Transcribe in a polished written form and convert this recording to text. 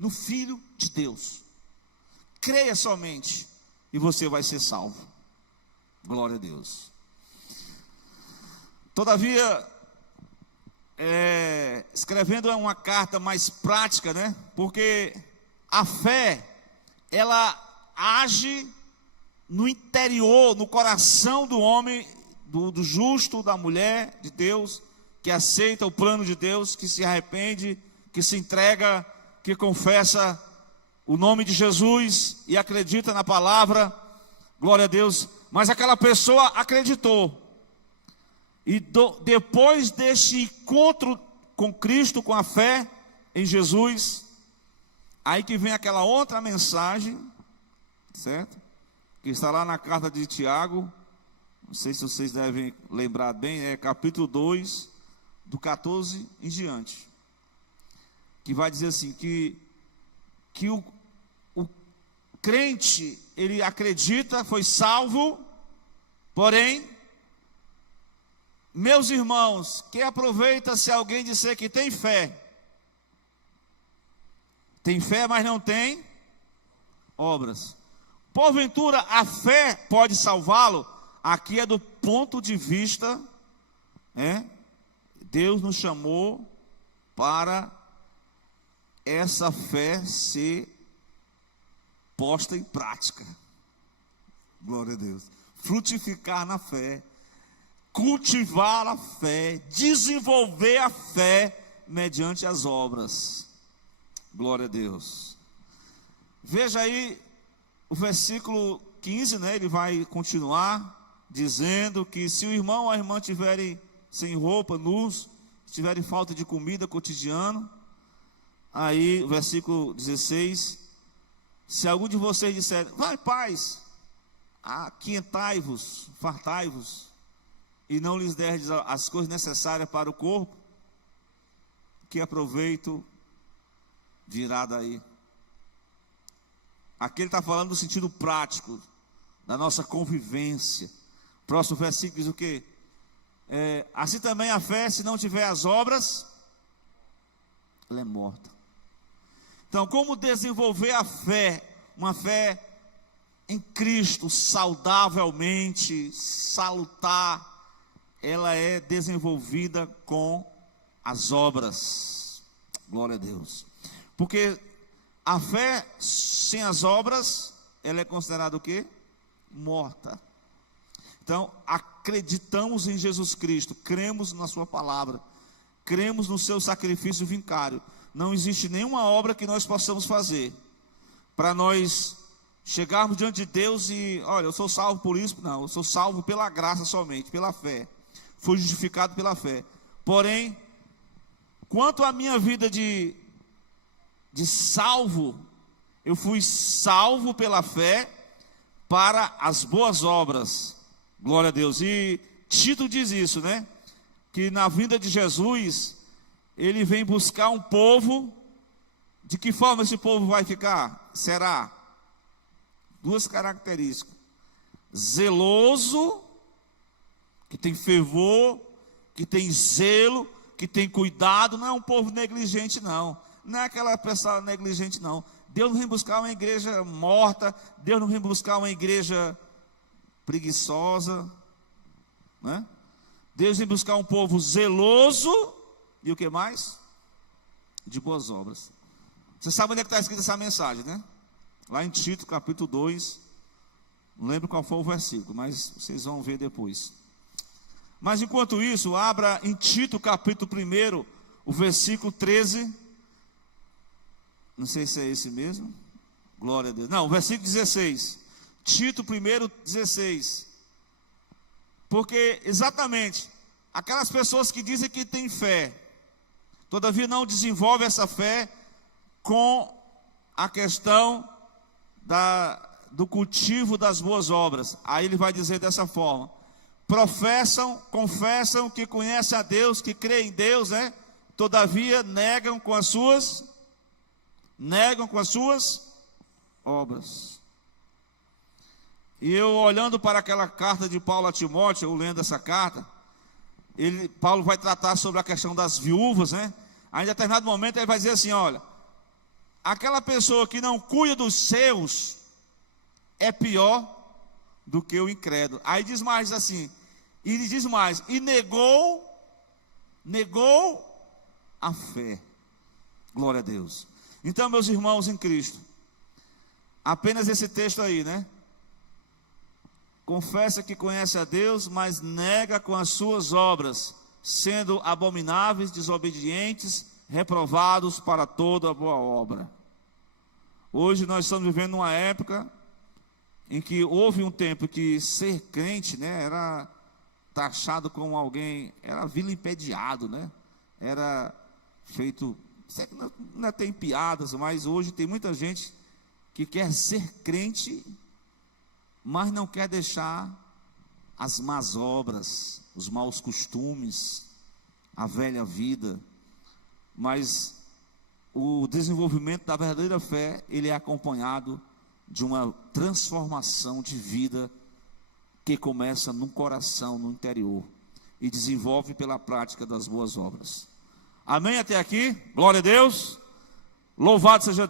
no Filho de Deus. Creia somente e você vai ser salvo. Glória a Deus. Todavia, escrevendo uma carta mais prática, né? Porque a fé, ela age no interior, no coração do homem, do justo, da mulher de Deus, que aceita o plano de Deus, que se arrepende, que se entrega, que confessa o nome de Jesus e acredita na palavra. Glória a Deus. Mas aquela pessoa acreditou. E depois deste encontro com Cristo, com a fé em Jesus, aí que vem aquela outra mensagem, certo? Que está lá na carta de Tiago, não sei se vocês devem lembrar bem, é capítulo 2, do 14 em diante, que vai dizer assim, que o crente, ele acredita, foi salvo, porém, meus irmãos, que aproveita se alguém disser que tem fé, mas não tem obras. Porventura a fé pode salvá-lo? Aqui é do ponto de vista, Deus nos chamou para essa fé ser posta em prática. Glória a Deus. Frutificar na fé, cultivar a fé, desenvolver a fé mediante as obras. Glória a Deus. Veja aí o versículo 15, né? Ele vai continuar dizendo que se o irmão ou a irmã tiverem sem roupa, nus, tiverem falta de comida cotidiano, aí o versículo 16, se algum de vocês disser, vai paz, aquietai-vos, fartai-vos, e não lhes derdes as coisas necessárias para o corpo, que aproveito virá daí. Aqui ele está falando no sentido prático, da nossa convivência. Próximo versículo diz o quê? Assim também a fé, se não tiver as obras, ela é morta. Então, como desenvolver a fé? Uma fé em Cristo, saudavelmente, salutar, ela é desenvolvida com as obras. Glória a Deus. Porque a fé sem as obras, ela é considerada o quê? Morta. Então, acreditamos em Jesus Cristo, cremos na sua palavra, cremos no seu sacrifício vicário. Não existe nenhuma obra que nós possamos fazer para nós chegarmos diante de Deus e, olha, eu sou salvo por isso. Não, eu sou salvo pela graça somente, pela fé. Fui justificado pela fé. Porém, quanto à minha vida de salvo, eu fui salvo pela fé para as boas obras. Glória a Deus. E Tito diz isso, né? Que na vinda de Jesus, ele vem buscar um povo. De que forma esse povo vai ficar? Será duas características: zeloso, que tem fervor, que tem zelo, que tem cuidado. Não é um povo negligente, não. Não é aquela pessoa negligente, não. Deus não vem buscar uma igreja morta. Deus não vem buscar uma igreja preguiçosa, né? Deus vem buscar um povo zeloso. E o que mais? De boas obras. Você sabe onde é que está escrita essa mensagem, né? Lá em Tito, capítulo 2. Não lembro qual foi o versículo, mas vocês vão ver depois. Mas enquanto isso, abra em Tito, capítulo 1, o versículo 13. Não sei se é esse mesmo. Glória a Deus. Não, o versículo 16. Tito 1, 16. Porque exatamente aquelas pessoas que dizem que têm fé, todavia não desenvolvem essa fé com a questão do cultivo das boas obras. Aí ele vai dizer dessa forma: confessam que conhecem a Deus, que creem em Deus, né? Todavia negam com as suas obras. E eu, olhando para aquela carta de Paulo a Timóteo, eu lendo essa carta, Paulo vai tratar sobre a questão das viúvas, né? Aí em determinado momento ele vai dizer assim: olha, aquela pessoa que não cuida dos seus é pior do que o incrédulo. Aí diz mais assim, e negou a fé. Glória a Deus. Então, meus irmãos em Cristo, apenas esse texto aí, né? Confessa que conhece a Deus, mas nega com as suas obras, sendo abomináveis, desobedientes, reprovados para toda boa obra. Hoje nós estamos vivendo uma época em que houve um tempo que ser crente, né, era taxado como alguém, era vilipendiado, né? Era feito, não tem piadas, mas hoje tem muita gente que quer ser crente, mas não quer deixar as más obras, os maus costumes, a velha vida. Mas o desenvolvimento da verdadeira fé, ele é acompanhado de uma transformação de vida que começa no coração, no interior, e desenvolve pela prática das boas obras. Amém até aqui? Glória a Deus. Louvado seja Deus.